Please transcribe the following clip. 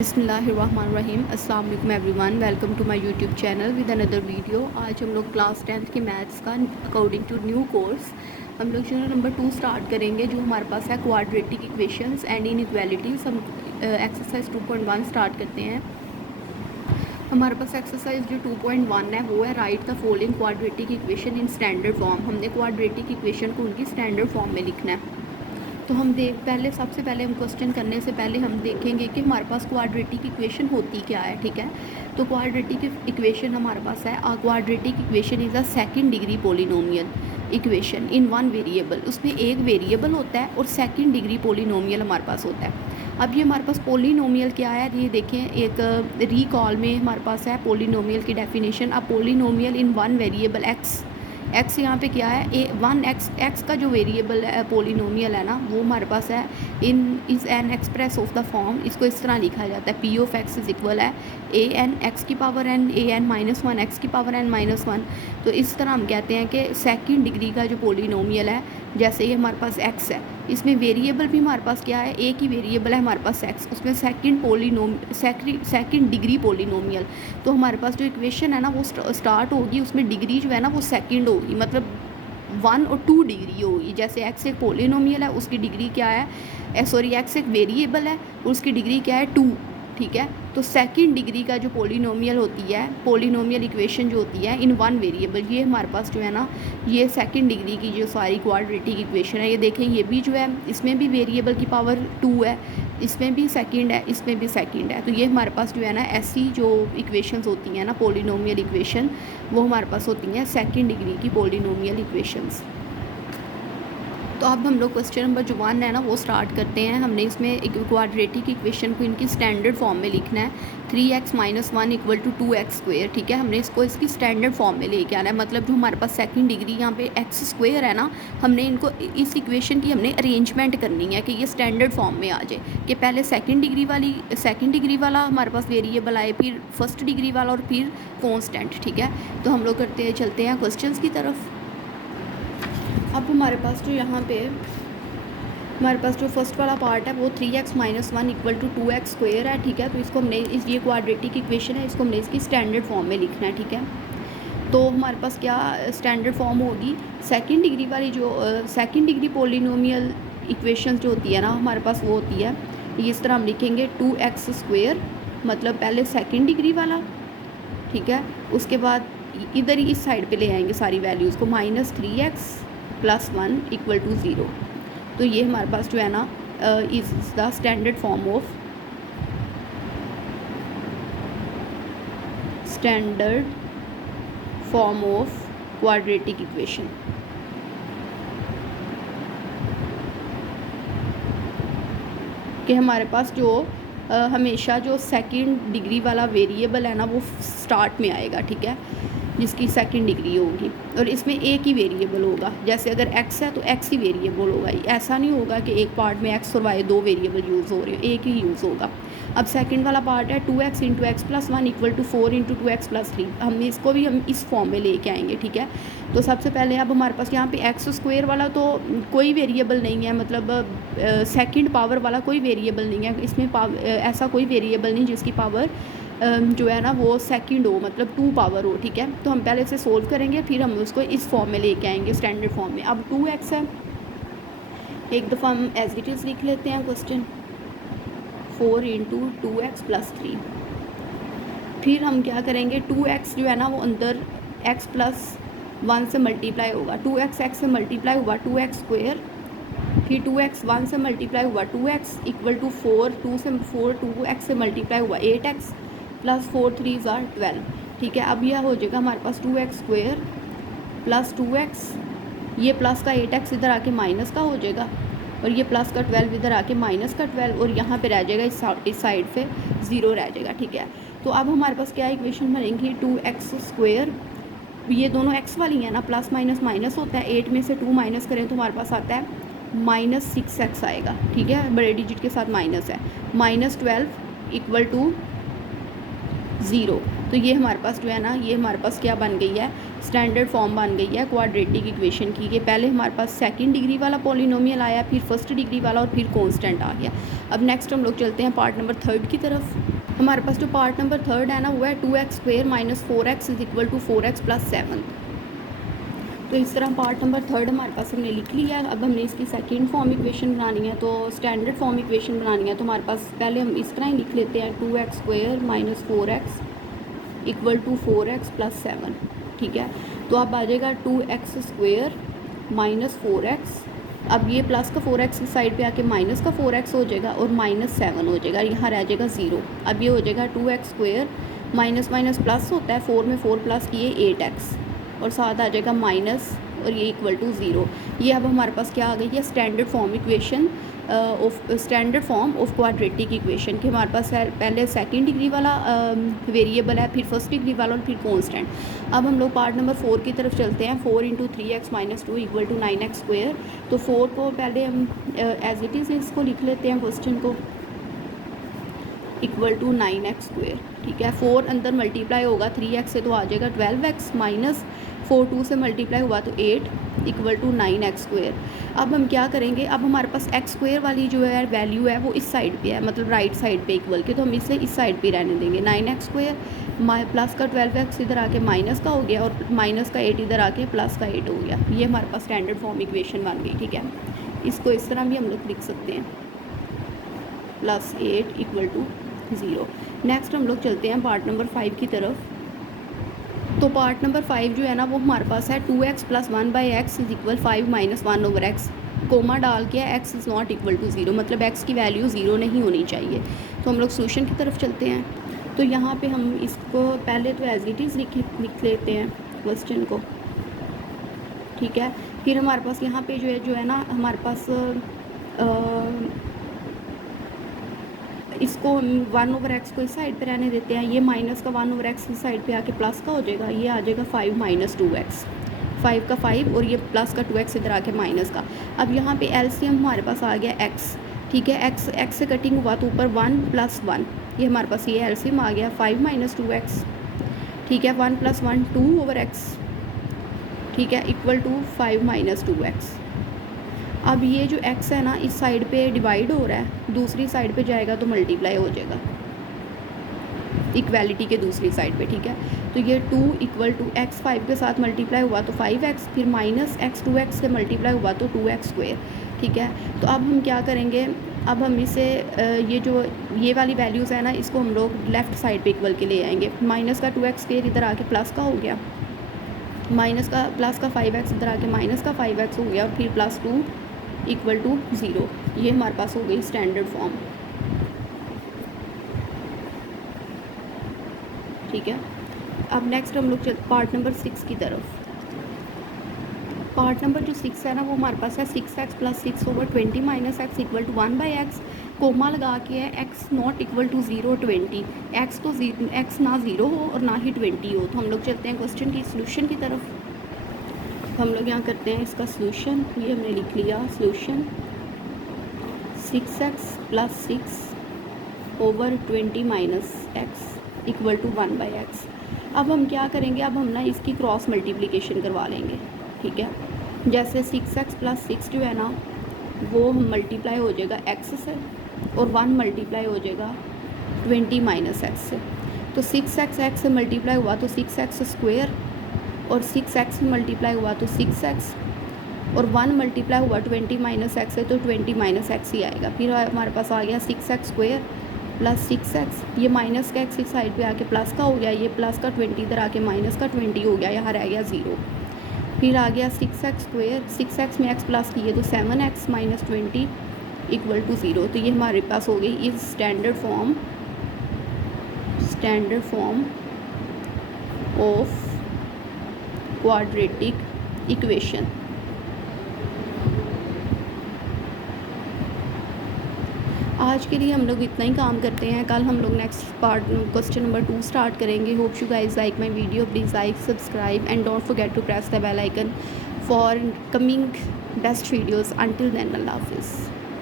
बिस्मिल्लाहिर्रहमानिर्रहीम। अस्सलाम वालेकुम everyone, welcome to my YouTube channel with another video. आज हम लोग क्लास 10th के मैथ्स का अकॉर्डिंग टू न्यू कोर्स हम लोग जो नंबर 2 स्टार्ट करेंगे, जो हमारे पास है क्वाड्रेटिक इक्वेशंस एंड इनइक्वालिटीज। हम एक्सरसाइज 2.1 स्टार्ट करते हैं। हमारे पास एक्सरसाइज जो 2.1 है वो है right the following quadratic equation in standard form. हमने क्वाड्रेटिक इक्वेशन को उनकी स्टैंडर्ड फॉर्म में लिखना है। तो हम सबसे पहले हम क्वेश्चन करने से पहले हम देखेंगे कि हमारे पास क्वाड्रेटिक इक्वेशन होती क्या है। ठीक है, तो क्वाड्रेटिक इक्वेशन हमारे पास है quadratic equation is a second degree polynomial equation in one variable. उसमें एक वेरिएबल होता है और सेकंड डिग्री पोलिनोमियल हमारे पास होता है। अब ये हमारे पास पोलिनोमियल क्या है, ये देखें, एक रिकॉल में हमारे पास है पोलिनोमियल की डेफिनेशन। अब polynomial in one variable x यहाँ पे क्या है, एक्स का जो वेरिएबल है पोलिनोमियल है ना, वो हमारे पास है in is an express of the form. इसको इस तरह लिखा जाता है, P of X is equal है ए एन एक्स की power N A N minus one X की पावर एन माइनस वन। तो इस तरह हम कहते हैं कि सेकंड डिग्री का जो पोलिनोमियल है, जैसे ये हमारे पास एक्स है, इसमें वेरिएबल भी हमारे पास क्या है, एक ही वेरिएबल है हमारे पास एक्स, उसमें सेकंड डिग्री पोलिनोमियल। तो हमारे पास जो इक्वेशन है ना वो स्टार्ट होगी, उसमें डिग्री जो है ना वो सेकंड होगी, मतलब 1 और 2 डिग्री होगी। जैसे एक्स एक पोलिनोमियल है, उसकी डिग्री क्या है, एक्स एक वेरिएबल है और उसकी डिग्री क्या है 2। ठीक है, तो सेकंड डिग्री का जो पोलिनोमियल होती है, पोलिनोमियल इक्वेशन जो होती है इन वन वेरिएबल, ये हमारे पास जो है ना, ये सेकंड डिग्री की जो सारी क्वाड्रेटिक इक्वेशन है। ये देखें, ये भी जो है, इसमें भी वेरिएबल की पावर 2 है, इसमें भी सेकंड है, इसमें भी सेकंड है। तो ये हमारे पास जो है ना, ऐसी जो इक्वेशंस होती हैं ना पोलिनोमियल इक्वेशन, वो हमारे पास होती हैं सेकंड डिग्री की पोलिनोमियल इक्वेशंस। तो अब हम लोग क्वेश्चन नंबर जो 1 है ना वो स्टार्ट करते हैं। हमने इसमें एक क्वाड्रेटिक इक्वेशन को इनकी स्टैंडर्ड फॉर्म में लिखना है, 3x minus 1 equal to 2x square. ठीक है, हमने इसको इसकी स्टैंडर्ड फॉर्म में लेके आना है, मतलब जो हमारे पास सेकंड डिग्री यहाँ पे x स्क्वेयर है ना, हमने इनको इस इक्वेशन की हमने अरेंजमेंट करनी है कि ये स्टैंडर्ड फॉर्म में आ जाए, कि पहले सेकंड डिग्री वाला हमारे पास वेरिएबल आए, फिर फर्स्ट डिग्री वाला और फिर कॉन्स्टेंट। ठीक है, तो हम लोग चलते हैं क्वेश्चन की तरफ। अब हमारे पास जो यहाँ पे हमारे पास जो फर्स्ट वाला पार्ट है वो 3x minus 1 equal to 2x square है। ठीक है, तो इसको हमने ये क्वाड्रेटिक इक्वेशन है, इसको हमने इसकी स्टैंडर्ड फॉर्म में लिखना है। ठीक है, तो हमारे पास क्या स्टैंडर्ड फॉर्म होगी, सेकंड डिग्री वाली जो सेकंड डिग्री पोलिनोमियल इक्वेशन जो होती है ना हमारे पास, वो होती है ये इस तरह हम लिखेंगे 2x स्क्वेयर, मतलब पहले सेकंड डिग्री वाला। ठीक है, उसके बाद इधर ही इस साइड पे ले आएंगे सारी वैल्यूज़ को, minus 3x plus 1 equal to 0। तो ये हमारे पास जो है ना is the standard form of quadratic equation. कि हमारे पास जो हमेशा जो सेकंड डिग्री वाला वेरिएबल है ना वो स्टार्ट में आएगा। ठीक है, जिसकी सेकंड डिग्री होगी, और इसमें एक ही वेरिएबल होगा। जैसे अगर x है तो x ही वेरिएबल होगा, ऐसा नहीं होगा कि एक पार्ट में x और y दो वेरिएबल यूज़ हो रहे हो, एक ही यूज़ होगा। अब सेकंड वाला पार्ट है 2x into x plus 1 equal to 4 into 2x plus 3। हम इसको भी हम इस फॉर्म में लेके आएंगे। ठीक है, तो सबसे पहले अब हमारे पास यहाँ पे एक्स स्क्वेयर वाला तो कोई वेरिएबल नहीं है, मतलब सेकंड पावर वाला कोई वेरिएबल नहीं है इसमें, ऐसा कोई वेरिएबल नहीं जिसकी पावर जो है ना वो सेकंड हो, मतलब 2 पावर हो। ठीक है, तो हम पहले से सोल्व करेंगे, फिर हम उसको इस फॉर्म में लेके आएंगे स्टैंडर्ड फॉर्म में। अब 2x है, एक दफ़ा हम एज इट इज़ लिख लेते हैं क्वेश्चन, 4 इंटू 2x प्लस 3। फिर हम क्या करेंगे, 2x जो है ना वो अंदर x प्लस 1 से मल्टीप्लाई होगा, 2x x से मल्टीप्लाई हुआ 2x स्क्वेयर, फिर 2x 1 से मल्टीप्लाई हुआ 2x इक्वल टू 4, 2x से मल्टीप्लाई हुआ 8x प्लस 4 3 ज़ार 12। ठीक है, अब यह हो जाएगा हमारे पास 2x स्क्वेयर प्लस 2x, ये प्लस का 8x इधर आके माइनस का हो जाएगा, और ये प्लस का 12 इधर आके माइनस का 12, और यहाँ पे रह जाएगा इस साइड पे 0 रह जाएगा। ठीक है, तो अब हमारे पास क्या इक्वेशन बनेगी, 2x स्क्वेयर, ये दोनों x वाली हैं ना, प्लस माइनस माइनस होता है, 8 में से 2 माइनस करें तो हमारे पास आता है माइनस 6x आएगा। ठीक है, बड़े डिजिट के साथ माइनस है, माइनस 12 इक्वल टू 0। तो ये हमारे पास जो है ना, ये हमारे पास क्या बन गई है, स्टैंडर्ड फॉर्म बन गई है क्वाड्रेटिक इक्वेशन की। ये पहले हमारे पास सेकंड डिग्री वाला पॉलिनोमियल आया, फिर फर्स्ट डिग्री वाला, और फिर कांस्टेंट आ गया। अब नेक्स्ट हम लोग चलते हैं पार्ट नंबर थर्ड की तरफ। हमारे पास जो पार्ट नंबर थर्ड है ना, वो है 2x² minus 4x is equal to 4x plus 7। तो इस तरह पार्ट नंबर थर्ड हमारे पास हमने लिख लिया। अब हमने इसकी सेकंड फॉर्म इक्वेशन बनानी है, तो स्टैंडर्ड फॉर्म इक्वेशन बनानी है। तो हमारे पास पहले हम इस तरह ही लिख लेते हैं 2x² minus 4x equal to 4x plus 7। ठीक है, तो अब आ जाएगा 2x² माइनस 4x। अब ये प्लस का 4x इस साइड पे आके माइनस का 4x हो जाएगा और माइनस 7 हो जाएगा, यहाँ रह जाएगा 0। अब ये हो जाएगा 2x² माइनस माइनस प्लस होता है, 4 में 4 प्लस किए 8x, और साथ आ जाएगा माइनस, और ये इक्वल टू 0। ये अब हमारे पास क्या आ गई है, standard form equation standard form of quadratic equation कि हमारे पास पहले सेकंड डिग्री वाला वेरिएबल है, फिर फर्स्ट डिग्री वाला, और फिर कांस्टेंट। अब हम लोग पार्ट नंबर 4 की तरफ चलते हैं। 4 into 3x minus 2 equal to 9x²। तो 4 को पहले हम एज इट इज़ इसको लिख लेते हैं क्वेश्चन को, इक्वल टू 9x²। ठीक है, 4 अंदर मल्टीप्लाई होगा 3x से तो आ जाएगा 12x, माइनस 4 2 से मल्टीप्लाई हुआ तो 8 इक्वल टू 9x²। अब हम क्या करेंगे, अब हमारे पास x² वाली जो है वैल्यू है वो इस साइड पे है, मतलब राइट साइड पे इक्वल के, तो हम इसे इस साइड पे रहने देंगे। 9x² प्लस का 12x इधर आके माइनस का हो गया, और माइनस का 8 इधर आके प्लस का 8 हो गया। ये हमारे पास स्टैंडर्ड फॉर्म इक्वेशन बन गई। ठीक है, इसको इस तरह भी हम लोग लिख सकते हैं, +8 इक्वल टू 0। नेक्स्ट हम लोग चलते हैं पार्ट नंबर 5 की तरफ। तो पार्ट नंबर 5 जो है ना, वो हमारे पास है 2x plus 1/x is equal 5 minus 1/x, comma डाल के x is not equal to 0, मतलब x की वैल्यू 0 नहीं होनी चाहिए। तो हम लोग सोल्यूशन की तरफ चलते हैं। तो यहाँ पे हम इसको पहले तो एज इट इज़ लिख लेते हैं क्वेश्चन को। ठीक है, फिर हमारे पास यहाँ पे जो है ना, हमारे पास इसको 1/x को इस साइड पे रहने देते हैं। ये माइनस का 1/x इस साइड पे आके प्लस का हो जाएगा, ये आ जाएगा 5 माइनस 2x, 5 का 5 और ये प्लस का 2x इधर आके माइनस का। अब यहाँ पे एलसीएम हमारे पास आ गया x। ठीक है, x से कटिंग हुआ तो ऊपर 1 + 1, ये हमारे पास ये एलसीएम आ गया 5 माइनस 2x। ठीक है, 1 + 1 2/x। ठीक है, इक्वल टू 5 माइनस 2x। अब ये जो x है ना, इस साइड पे डिवाइड हो रहा है, दूसरी साइड पे जाएगा तो मल्टीप्लाई हो जाएगा इक्वालिटी के दूसरी साइड पे। ठीक है, तो ये 2 इक्वल टू x 5 के साथ मल्टीप्लाई हुआ तो 5x, फिर माइनस x 2x से मल्टीप्लाई हुआ तो 2x²। ठीक है, तो अब हम क्या करेंगे, अब हम इसे ये वाली वैल्यूज़ है ना, इसको हम लोग लेफ़्ट साइड पे इक्वल के ले आएंगे। माइनस का 2x² इधर आके प्लस का हो गया, माइनस का प्लस का 5x इधर आके माइनस का 5x हो गया, और फिर +2 इक्वल टू 0। ये हमारे पास हो गई स्टैंडर्ड फॉर्म। ठीक है, अब नेक्स्ट हम लोग पार्ट नंबर 6 की तरफ। पार्ट नंबर जो 6 है ना, वो हमारे पास है 6x + 6/20 minus x equal to 1/x, comma लगा के है x not equal to 0 20, x तो x ना 0 हो और ना ही 20 हो। तो हम लोग चलते हैं क्वेश्चन की सोल्यूशन की तरफ। हम लोग यहाँ करते हैं इसका सोल्यूशन। ये हमने लिख लिया solution 6x + 6/20 minus x equal to 1/x। अब हम क्या करेंगे, अब हम ना इसकी क्रॉस मल्टीप्लिकेशन करवा लेंगे। ठीक है, जैसे 6x + 6 जो है ना, वो मल्टीप्लाई हो जाएगा x से, और 1 मल्टीप्लाई हो जाएगा 20 माइनस x से। तो 6x x से मल्टीप्लाई हुआ तो 6x², और 6x से मल्टीप्लाई हुआ तो 6x, और 1 मल्टीप्लाई हुआ 20 माइनस x से, तो 20 माइनस x ही आएगा। फिर हमारे पास आ गया 6x² + 6x, ये माइनस का x इस साइड पे आके प्लस का हो गया, ये प्लस का 20 इधर आके माइनस का 20 हो गया, यहाँ रह गया 0। फिर आ गया 6x², 6x में x प्लस किए तो 7x माइनस 20 इक्वल टू 0। तो ये हमारे पास हो गई is standard form of quadratic equation. आज के लिए हम लोग इतना ही काम करते हैं। कल हम लोग next part question number 2 start करेंगे। Hope you guys like my video, please like, subscribe and don't forget to press the bell icon for coming best videos. Until then, Allah हाफिज़।